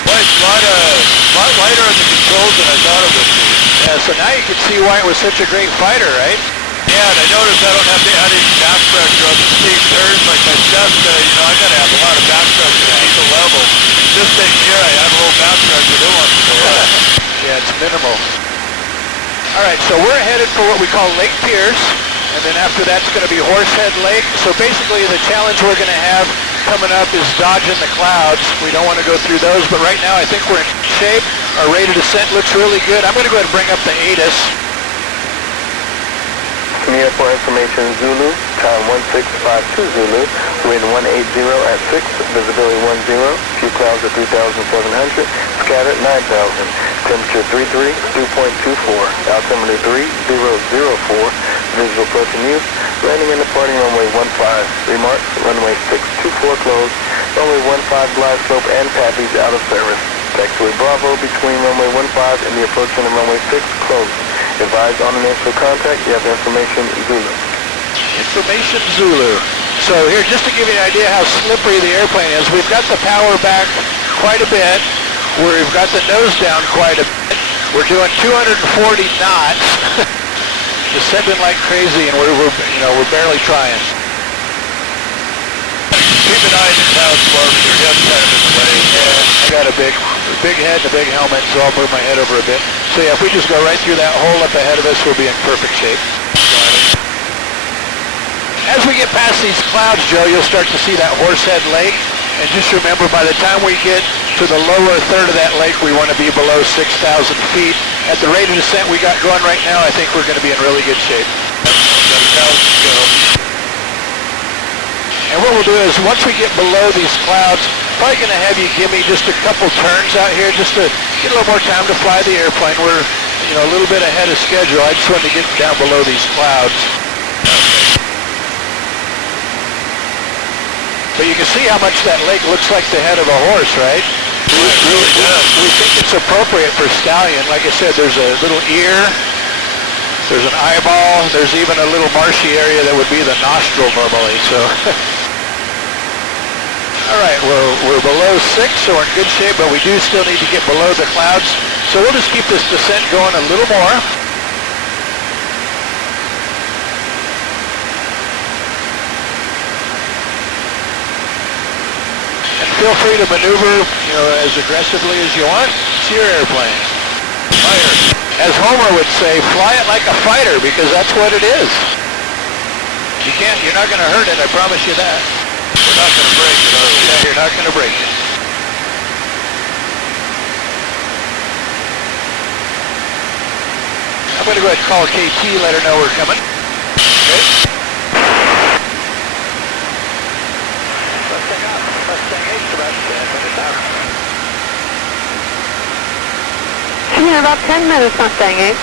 Well, it's a lot lighter on the controls than I thought it would be. Yeah, so now you can see why it was such a great fighter, right? Yeah, and I noticed I don't have to add any back pressure on the steep turns like my Cessna. I got to have a lot of back pressure to keep the level. This thing here, I have a little back pressure. It wants to go up. Yeah, it's minimal. All right, so we're headed for what we call Lake Pierce, and then after that's going to be Horsehead Lake. So basically the challenge we're going to have coming up is dodging the clouds. We don't want to go through those, but right now I think we're in shape. Our rate of descent looks really good. I'm going to go ahead and bring up the ATIS. Here for information, Zulu, time 1652 Zulu, wind 180 at 6, visibility 10, few clouds at 3,700, scattered 9,000, temperature 33, dew point 24, altimeter 3004, visual approach and use, landing and departing runway 15, remarks, runway 624 closed, runway 15 glide slope and patties out of service, taxiway Bravo between runway 15 and the approaching of runway 6 closed. Advise on initial contact, you have information Zulu. Information Zulu. So here, just to give you an idea how slippery the airplane is, we've got the power back quite a bit. We've got the nose down quite a bit. We're doing 240 knots. Descending like crazy, and we're barely trying. Keep an eye on the clouds for me. Your head's kind of in the way. Yeah, I got a big head and a big helmet, so I'll move my head over a bit. So yeah, if we just go right through that hole up ahead of us, we'll be in perfect shape. As we get past these clouds, Joe, you'll start to see that Horsehead Lake. And just remember, by the time we get to the lower third of that lake, we want to be below 6,000 feet. At the rate of descent we got going right now, I think we're going to be in really good shape. Got a thousand to go. And what we'll do is, once we get below these clouds, probably going to have you give me just a couple turns out here just to get a little more time to fly the airplane. We're, a little bit ahead of schedule. I just wanted to get down below these clouds. But you can see how much that lake looks like the head of a horse, right? It really does. We think it's appropriate for stallion. Like I said, there's a little ear, there's an eyeball, there's even a little marshy area that would be the nostril normally, so. All right, we're below 6, so we're in good shape, but we do still need to get below the clouds. So we'll just keep this descent going a little more. Feel free to maneuver, as aggressively as you want. It's your airplane. Fighter. As Homer would say, fly it like a fighter, because that's what it is. You're not going to hurt it, I promise you that. We're not going to break it, are we? Yeah, you're not going to break it. I'm going to go ahead and call KT, let her know we're coming. Okay. See you in about 10 minutes, Mustang 8.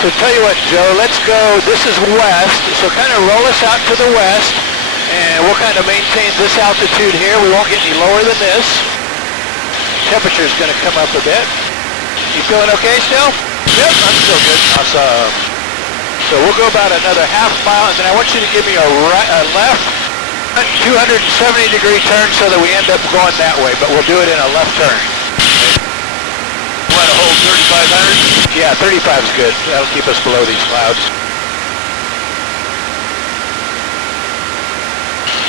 So tell you what, Joe, let's go, this is west, so kind of roll us out to the west, and we'll kind of maintain this altitude here. We won't get any lower than this. Temperature's going to come up a bit. You feeling okay still? Yep, I'm still good. Awesome. So we'll go about another half mile, and then I want you to give me a left, 270-degree turn so that we end up going that way, but we'll do it in a left turn. You want to hold 3,500? Yeah, 35 is good. That'll keep us below these clouds.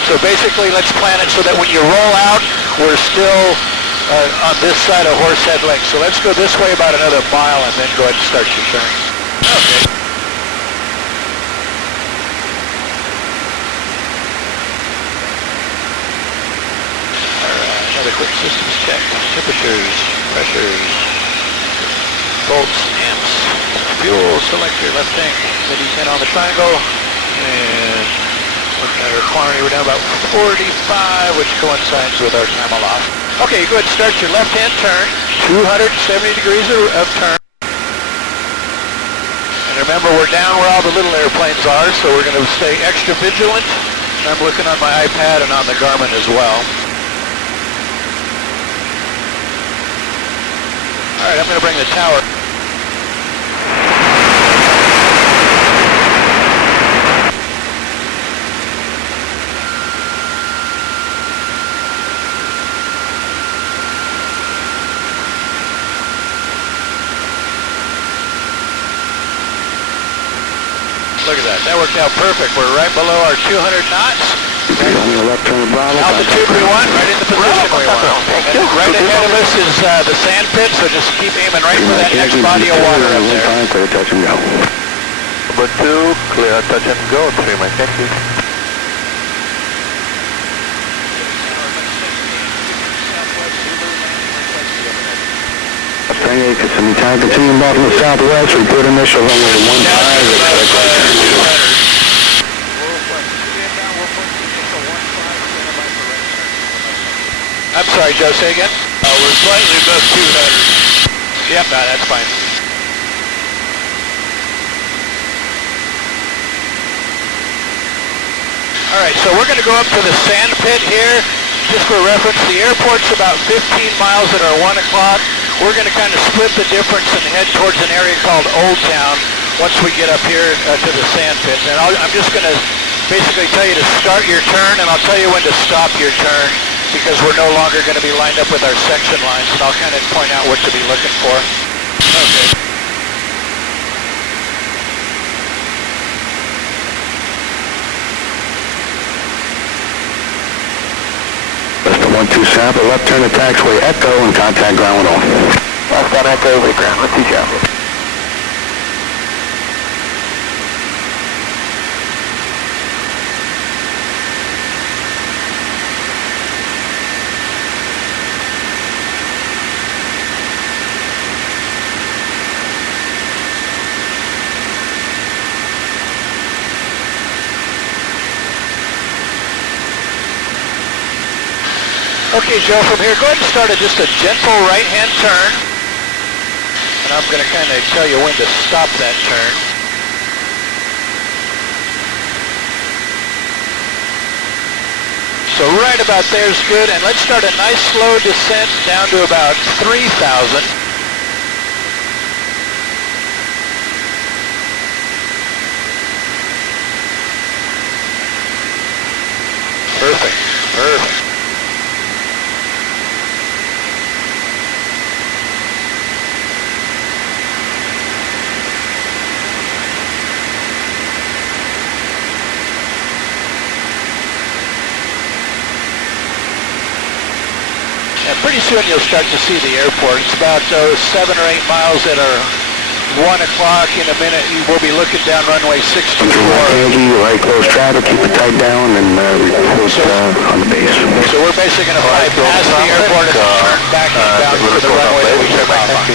So basically, let's plan it so that when you roll out, we're still on this side of Horsehead Lake. So let's go this way about another mile and then go ahead and start your turn. Okay. Another quick systems check. Temperatures, pressures, bolts, amps, fuel, select your left tank, ready 10 on the triangle, and looking at our quantity, we're down about 45, which coincides with our time off. Okay, go ahead and start your left-hand turn, 270 degrees of turn. And remember, we're down where all the little airplanes are, so we're going to stay extra vigilant. And I'm looking on my iPad and on the Garmin as well. All right, I'm going to bring the tower. Look at that. That worked out perfect. We're right below our 200 knots. Altitude we want, right in the position we want. Right ahead of us is the sand pit, so just keep aiming right for that next body of water up there. Clear, touch and go. Number 2, clear, touch and go. 3 miles, thank you. Mustang 8, Kissimmee Tower, continuing back in the southwest, report initial runway 15, expect right turn. I'm sorry, Joe, say again? We're slightly above 200. Yep, no, that's fine. All right, so we're going to go up to the sand pit here. Just for reference, the airport's about 15 miles at our 1 o'clock. We're going to kind of split the difference and head towards an area called Old Town once we get up here to the sand pit. And I'm just going to basically tell you to start your turn, and I'll tell you when to stop your turn, because we're no longer going to be lined up with our section lines, and I'll kind of point out what to be looking for. Okay. That's the 12 south, a left turn to taxiway Echo and contact ground on. Left on Echo, over ground, let's see Joe. Okay, Joe, from here, go ahead and start at just a gentle right-hand turn. And I'm going to kind of tell you when to stop that turn. So right about there is good, and let's start a nice slow descent down to about 3,000. Perfect, perfect. Pretty soon you'll start to see the airport. It's about 7 or 8 miles at our 1 o'clock. In a minute, we'll be looking down runway 624. Right, close traffic, keep it tight down, and report on the base. So we're basically going to fly past the airport and turn back inbound to the runway that we took off on.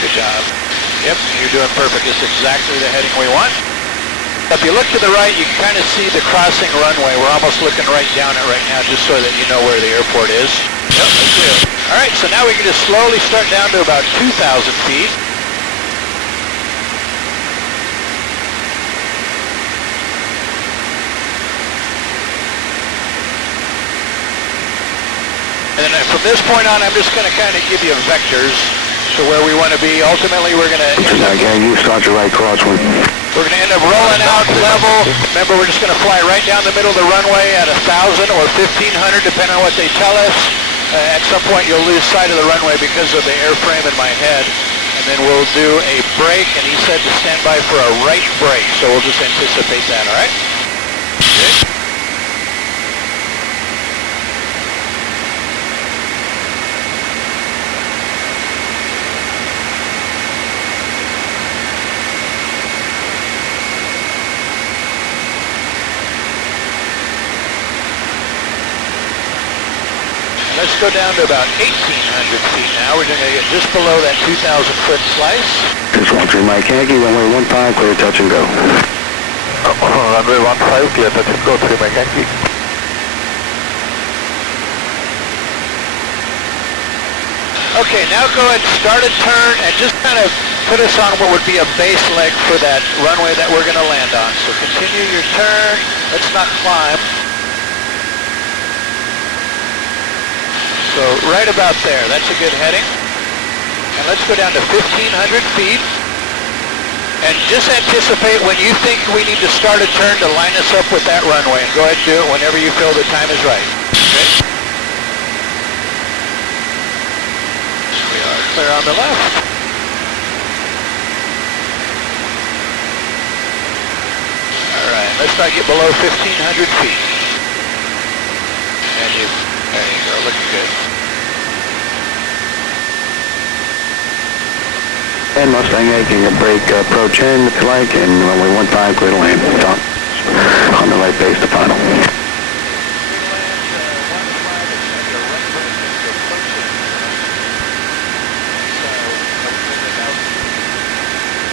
Good job. Yep, you're doing perfect. It's exactly the heading we want. If you look to the right, you can kind of see the crossing runway. We're almost looking right down it right now, just so that you know where the airport is. Yep, that's it. All right, so now we can just slowly start down to about 2,000 feet. And then from this point on, I'm just going to kind of give you vectors to where we want to be. Ultimately, we're going to... You start your right crosswind. We're going to end up rolling out level. Remember, we're just going to fly right down the middle of the runway at 1,000 or 1,500, depending on what they tell us. At some point, you'll lose sight of the runway because of the airframe in my head. And then we'll do a brake, and he said to stand by for a right brake. So we'll just anticipate that, all right? Okay. Let's go down to about 1,800 feet now. We're going to get just below that 2,000-foot slice. This 13 Mike Yankee, runway 15, clear touch and go. Runway 15, clear touch and go, 3 Mike Yankee. Okay, now go ahead and start a turn and just kind of put us on what would be a base leg for that runway that we're going to land on. So continue your turn. Let's not climb. So right about there, that's a good heading. And let's go down to 1,500 feet. And just anticipate when you think we need to start a turn to line us up with that runway. And go ahead and do it whenever you feel the time is right. Okay? We are clear on the left. All right, let's try to get below 1,500 feet. And there you go, looking good. And Mustang making a break approach in, if you like, and runway 15, clear to land. Stop. On the right base to final.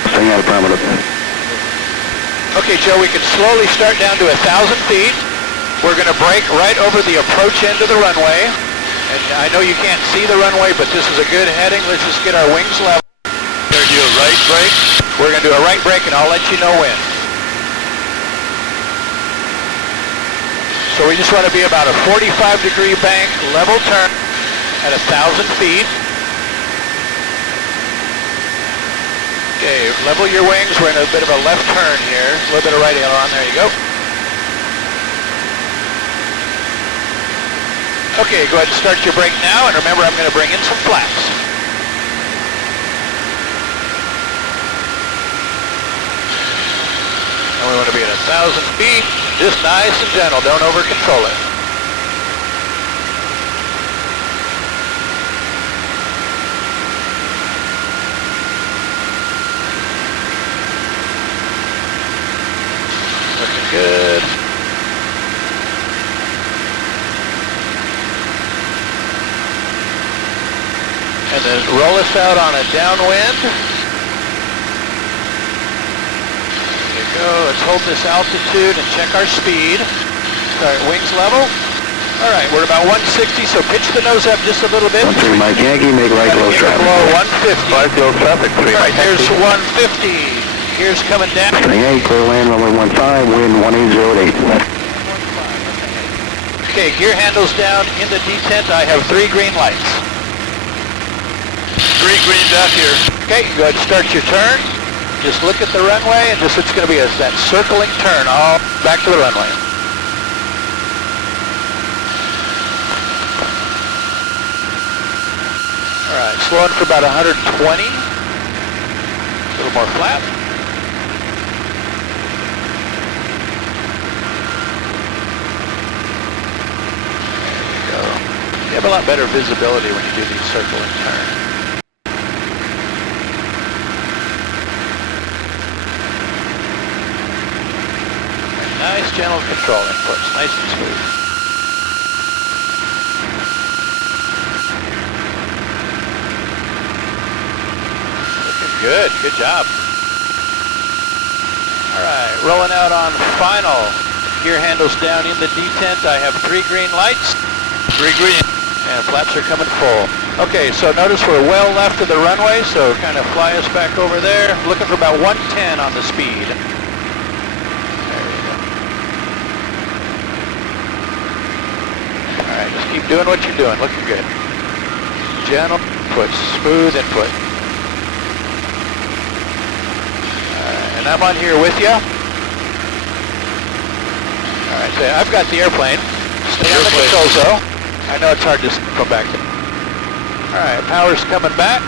Mustang out of parameter. Okay, Joe, we can slowly start down to 1,000 feet. We're going to brake right over the approach end of the runway. And I know you can't see the runway, but this is a good heading. Let's just get our wings level. We're going to do a right brake. We're going to do a right brake, and I'll let you know when. So we just want to be about a 45-degree bank, level turn at 1,000 feet. Okay, level your wings. We're in a bit of a left turn here. A little bit of right aileron. There you go. Okay, go ahead and start your brake now, and remember I'm going to bring in some flaps. And we want to be at 1,000 feet, just nice and gentle, don't over-control it. Looking good. And then roll us out on a downwind. There you go. Let's hold this altitude and check our speed. Start wings level. All right, we're about 160, so pitch the nose up just a little bit. 13 Mike Yankee, make right close traffic. Below 150. 50 traffic, 3 All right, Mike there's Yankee. 150. Here's coming down. Mustang 8, clear land, runway 15, wind 1808. Okay, gear handles down in the detent. I have 3 green lights. 3 green back here. Okay, go ahead and start your turn. Just look at the runway and just, it's going to be that circling turn all back to the runway. All right, slowing for about 120. A little more flat. There you go. You have a lot better visibility when you do these circling turns. Nice gentle control inputs, nice and smooth. Looking good, good job. All right, rolling out on final. Gear handles down in the detent. I have 3 green lights. 3 green. And flaps are coming full. Okay, so notice we're well left of the runway, so kind of fly us back over there. Looking for about 110 on the speed. Alright, just keep doing what you're doing, looking good. Gentle input, smooth input. And I'm on here with you. Alright, so I've got the airplane. Stay on the controls though. I know it's hard to come back to. Alright, power's coming back.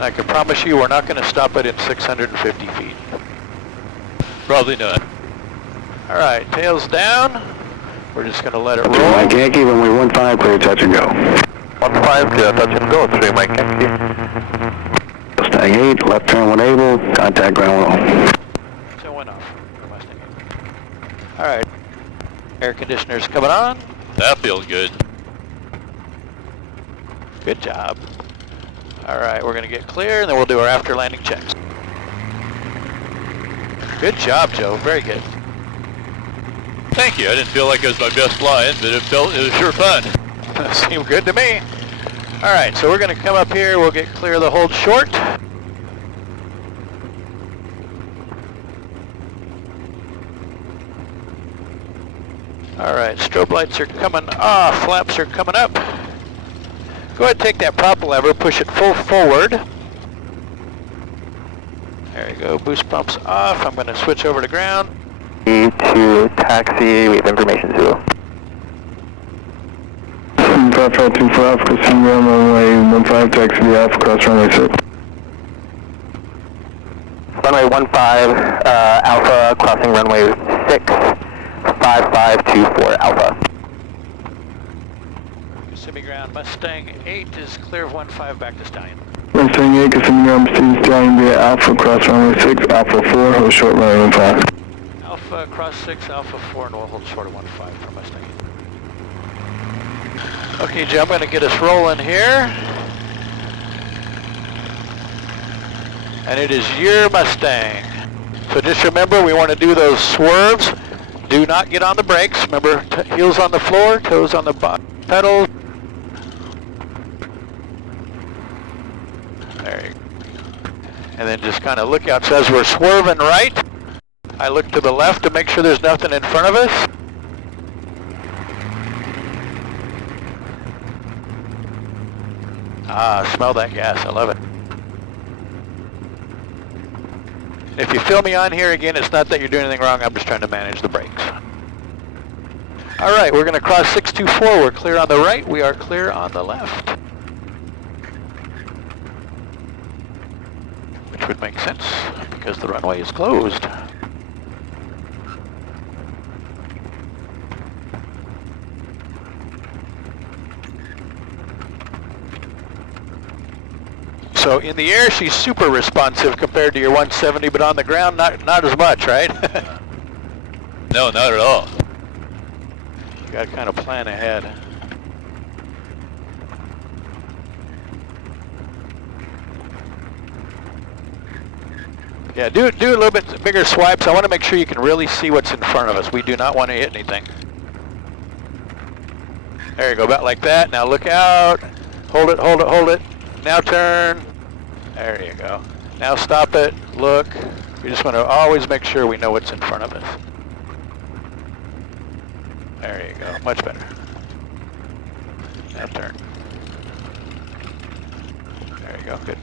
I can promise you we're not going to stop it in 650 feet. Probably not. All right, Tails down. We're just going to let it roll. Mike Yankee, runway 15, clear touch and go. 15, clear touch and go. 3 Mike Yankee. Mustang 8, left turn when able, contact ground roll. So went off. Mustang 8. All right, air conditioner's coming on. That feels good. Good job. All right, we're going to get clear, and then we'll do our after landing checks. Good job, Joe. Very good. Thank you. I didn't feel like it was my best flying, but it was sure fun. Seemed good to me. All right, so we're going to come up here. We'll get clear of the hold short. All right, strobe lights are coming off. Flaps are coming up. Go ahead and take that prop lever, push it full forward. There you go, boost pumps off. I'm going to switch over to ground. To taxi, we have information 0. 5524 Alpha, crossing runway 15, taxi to Alpha, cross runway 6. Runway 15, Alpha, crossing runway 6, 5524 Alpha. Kissimmee ground, Mustang 8 is clear of 15 back to Stallion. Mustang 8, Kissimmee ground, proceed Stallion via Alpha, cross runway 6, Alpha 4, hold short runway 15. Alpha cross 6, Alpha 4, and we'll hold short of 15 for Mustang 8. Okay, Joe, I'm going to get us rolling here. And it is your Mustang. So just remember, we want to do those swerves. Do not get on the brakes. Remember, heels on the floor, toes on the pedal. There you go. And then just kind of look out. So as we're swerving right, I look to the left to make sure there's nothing in front of us. Ah, smell that gas. I love it. If you feel me on here again, it's not that you're doing anything wrong. I'm just trying to manage the brakes. All right, we're going to cross 624. We're clear on the right. We are clear on the left. Which would make sense because the runway is closed. So in the air, she's super responsive compared to your 170, but on the ground, not as much, right? No, not at all. You got to kind of plan ahead. Yeah, do a little bit bigger swipes. I want to make sure you can really see what's in front of us. We do not want to hit anything. There you go, about like that. Now look out. Hold it, hold it, hold it. Now turn. There you go. Now stop it, look. We just want to always make sure we know what's in front of us. There you go, much better. Now turn. There you go, good.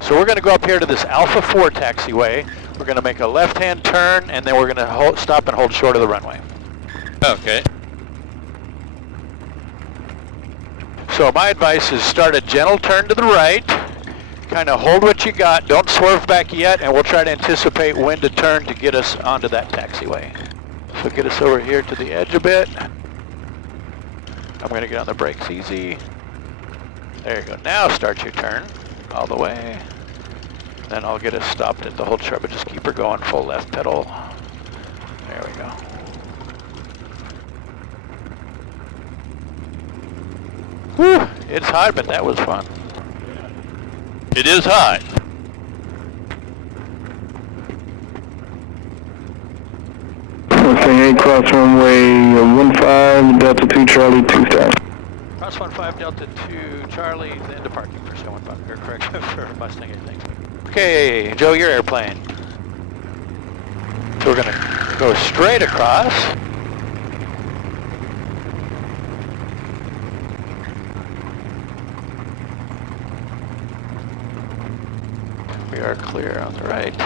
So we're going to go up here to this Alpha 4 taxiway. We're going to make a left-hand turn, and then we're going to stop and hold short of the runway. Okay. So my advice is start a gentle turn to the right, kind of hold what you got, don't swerve back yet, and we'll try to anticipate when to turn to get us onto that taxiway. So get us over here to the edge a bit. I'm going to get on the brakes easy. There you go. Now start your turn all the way. Then I'll get us stopped at the hold short, but just keep her going full left pedal. There we go. Whew, it's hot, but that was fun. It is hot. Mustang 8, cross runway 15, Delta 2 Charlie 2 stop. Cross 15 Delta 2 Charlie, then to parking for 15, or correction for Mustang 8, thanks. Okay, Joe, your airplane. So we're going to go straight across. We are clear on the right.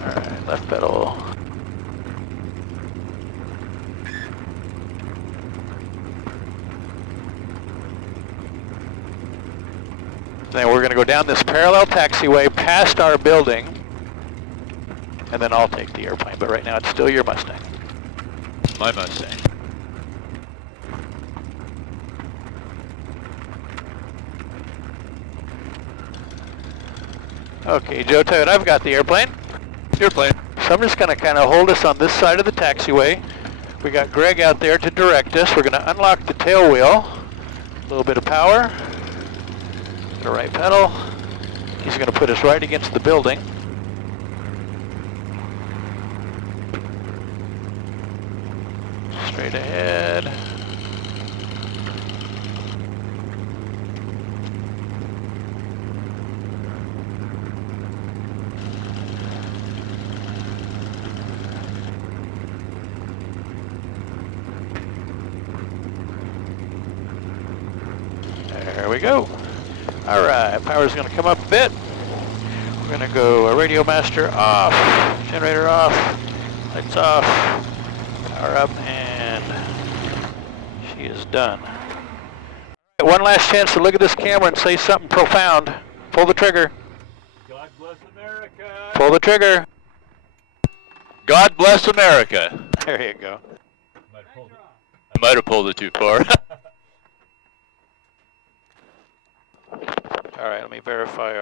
Alright, left pedal. Then we're going to go down this parallel taxiway past our building, and then I'll take the airplane, but right now it's still your Mustang. My Mustang. Okay, Joe, Toad, I've got the airplane. Airplane. So I'm just going to kind of hold us on this side of the taxiway. We got Greg out there to direct us. We're going to unlock the tail wheel. A little bit of power. The right pedal. He's going to put us right against the building. Straight ahead. There we go. All right, power's going to come up a bit. We're going to go radio master off, generator off, lights off, power up, and she is done. One last chance to look at this camera and say something profound. Pull the trigger. God bless America. Pull the trigger. God bless America. There you go. I might have pulled it too far. All right, let me verify our